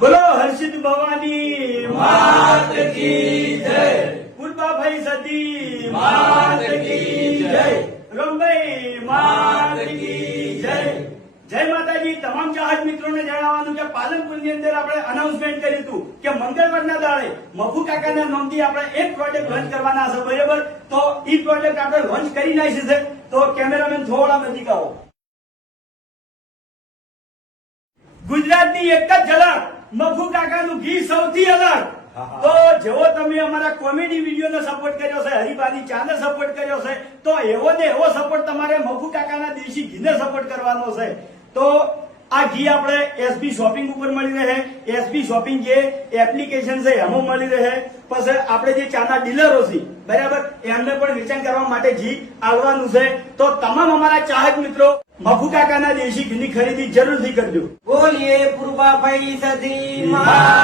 બોલો હર્ષિત ભવાની માત કી જય, પુરબાભાઈ સદી માત કી જય, રમભાઈ માત કી જય. જય માતાજી. તમામ ચાહક મિત્રોને જણાવવાનું કે પાલનપુરની અંદર આપણે અનાઉન્સમેન્ટ કર્યું હતું કે મંગળવારના દાડે મફુ કાકાના નામથી આપણે એક પ્રોજેક્ટ લોન્ચ કરવાના છે, બરાબર? તો એ પ્રોજેક્ટ આપણે લોન્ચ કરી નાખી છે. તો કેમેરામેન થોડા નજીક આવો. ગુજરાતની એક જ ઝલક, મફુ કાકાનું ઘી સૌથી અલગ. તો જેવો તમે અમારા કોમેડી વિડીયોને સપોર્ટ કર્યો છે, હરિભાની ચાને સપોર્ટ કર્યો છે, તો એવો ને એવો સપોર્ટ તમારે મફુ કાકાના દેશી ઘીને સપોર્ટ કરવાનો છે. તો આ ઘી આપણે એસબી શોપિંગ ઉપર મળી રહે. એસબી શોપિંગ જે એપ્લિકેશન છે એમાં મળી રહે. પછી આપણે જે ચાના ડીલરો છે, બરાબર, એમને પણ વેચાણ કરવા માટે ઘી આવવાનું છે. તો તમામ અમારા ચાહક મિત્રો મફુ કાકાના દેશી ઘીની ખરીદી જરૂરથી કરજો. બોલીએ પૂર્વાભાઈ સદી માત